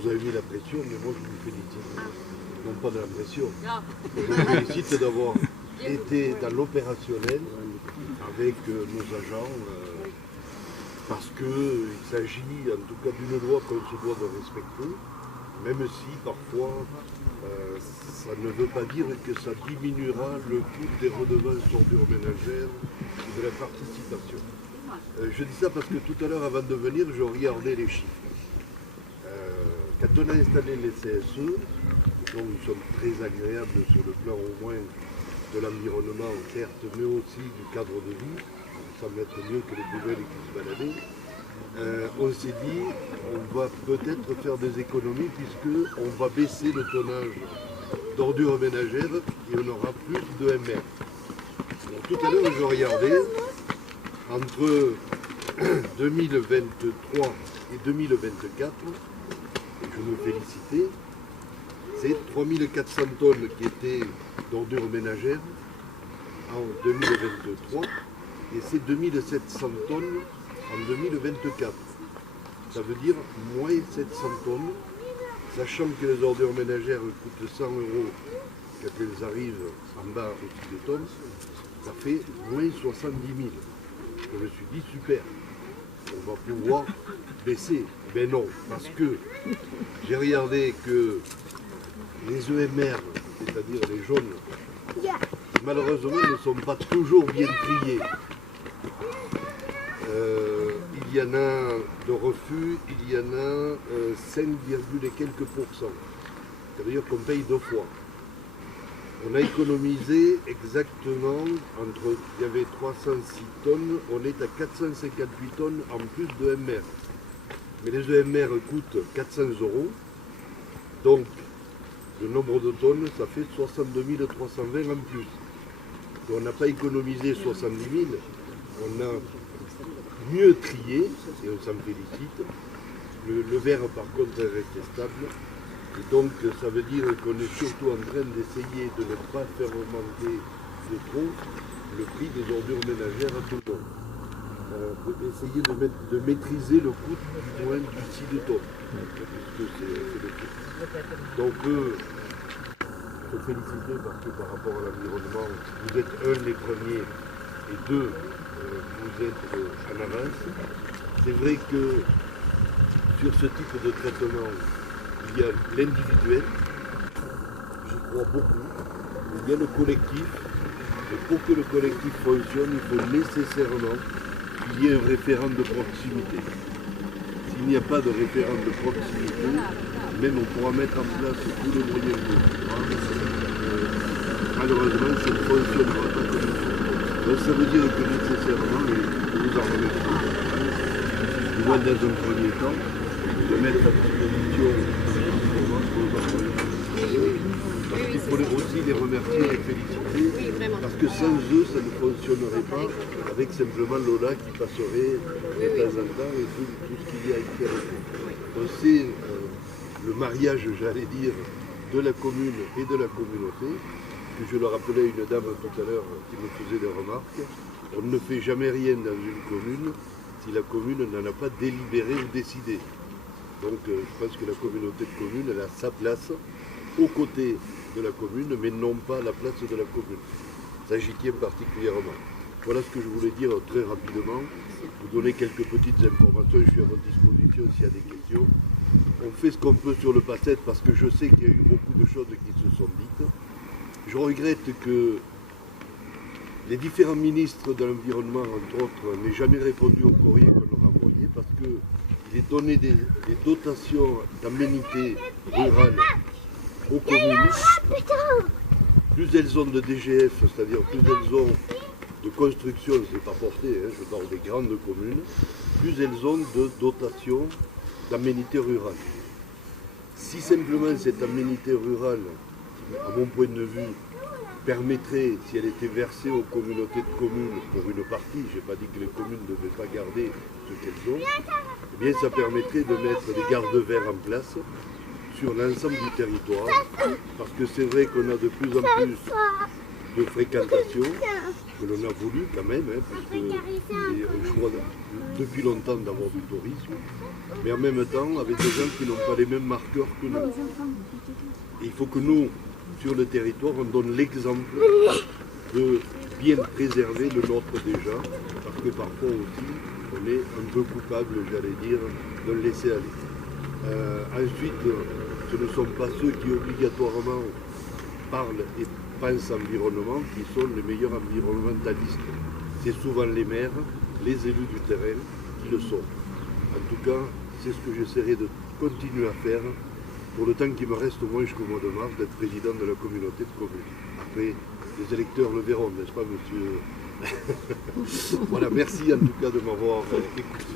Vous avez mis la pression, mais moi je vous félicite. Non pas de la pression. Je vous félicite d'avoir été dans l'opérationnel avec nos agents, parce qu'il s'agit en tout cas d'une loi qu'on se doit de respecter, même si parfois ça ne veut pas dire que ça diminuera le coût des redevances ordures ménagères et de la participation. Je dis ça parce que tout à l'heure, avant de venir, je regardais les chiffres. Quand on a installé les CSE, donc nous sommes très agréables sur le plan au moins de l'environnement, certes, mais aussi du cadre de vie, ça semble être mieux que les poubelles qui se baladaient. On s'est dit, on va peut-être faire des économies puisqu'on va baisser le tonnage d'ordures ménagères et on aura plus de MR. Alors, tout à l'heure, je regardais, entre 2023 et 2024, et je me félicitais, c'est 3400 tonnes qui étaient d'ordures ménagères en 2023 et c'est 2700 tonnes en 2024. Ça veut dire moins 700 tonnes, sachant que les ordures ménagères coûtent 100 € quand elles arrivent en bas au-dessus des tonnes, ça fait moins 70 000. Je me suis dit super, on va pouvoir baisser. Mais non, parce que j'ai regardé que les EMR, c'est-à-dire les jaunes, malheureusement ne sont pas toujours bien triés. Il y en a de refus, il y en a 5, et quelques pourcents. Ça veut dire qu'on paye 2 fois. On a économisé exactement, il y avait 306 tonnes, on est à 458 tonnes en plus de MR. Mais les EMR coûtent 400 €, donc le nombre de tonnes, ça fait 62 320 en plus. Donc on n'a pas économisé 70 000, on a mieux trié, et on s'en félicite. Le verre par contre est resté stable. Et donc ça veut dire qu'on est surtout en train d'essayer de ne pas faire augmenter de trop le prix des ordures ménagères à tout le monde. Essayer de maîtriser le coût du moins du 6 de tonnes, puisque c'est le prix. Donc il faut féliciter parce que par rapport à l'environnement, vous êtes les premiers et vous êtes en avance. C'est vrai que sur ce type de traitement, il y a l'individuel, j'y crois beaucoup, il y a le collectif, et pour que le collectif fonctionne, il faut nécessairement qu'il y ait un référent de proximité. S'il n'y a pas de référent de proximité, même on pourra mettre en place tous les moyens de malheureusement, ça ne fonctionnera pas comme il faut. Donc ça veut dire que nécessairement, et je vous en remercie, du moins dans un premier temps, de mettre à disposition parce qu'il faut aussi les remercier et les féliciter, parce que sans eux, ça ne fonctionnerait pas avec simplement Lola qui passerait de temps en temps et tout ce qu'il y a à faire. Donc c'est le mariage, j'allais dire, de la commune et de la communauté, que je le rappelais à une dame tout à l'heure qui me faisait des remarques. On ne fait jamais rien dans une commune si la commune n'en a pas délibéré ou décidé. Donc je pense que la communauté de communes, elle a sa place aux côtés de la commune, mais non pas à la place de la commune. Ça, j'y tiens particulièrement. Voilà ce que je voulais dire très rapidement. Vous donner quelques petites informations, je suis à votre disposition s'il y a des questions. On fait ce qu'on peut sur le PACET parce que je sais qu'il y a eu beaucoup de choses qui se sont dites. Je regrette que les différents ministres de l'Environnement, entre autres, n'aient jamais répondu au courrier qu'on leur a envoyé parce qu'il est donné des dotations d'aménités rurales aux communes. Plus elles ont de DGF, c'est-à-dire plus elles ont de construction, c'est pas porté, je parle des grandes communes, plus elles ont de dotations d'aménités rurales. Si simplement cette aménité rurale, à mon point de vue, permettrait, si elle était versée aux communautés de communes pour une partie, je n'ai pas dit que les communes ne devaient pas garder ce qu'elles ont, eh bien ça permettrait de mettre des garde-verts en place sur l'ensemble du territoire, parce que c'est vrai qu'on a de plus en plus de fréquentation que l'on a voulu quand même, hein, puisque c'est un choix depuis longtemps d'avoir du tourisme, mais en même temps avec des gens qui n'ont pas les mêmes marqueurs que nous. Et il faut que nous, sur le territoire, on donne l'exemple de bien préserver le nôtre déjà, parce que parfois aussi, on est un peu coupable, j'allais dire, de le laisser aller. Ensuite, ce ne sont pas ceux qui obligatoirement parlent et pensent environnement qui sont les meilleurs environnementalistes. C'est souvent les maires, les élus du terrain qui le sont. En tout cas, c'est ce que j'essaierai de continuer à faire pour le temps qui me reste au moins jusqu'au mois de mars d'être président de la communauté de communes. Après, les électeurs le verront, n'est-ce pas, monsieur? Voilà, merci en tout cas de m'avoir écouté.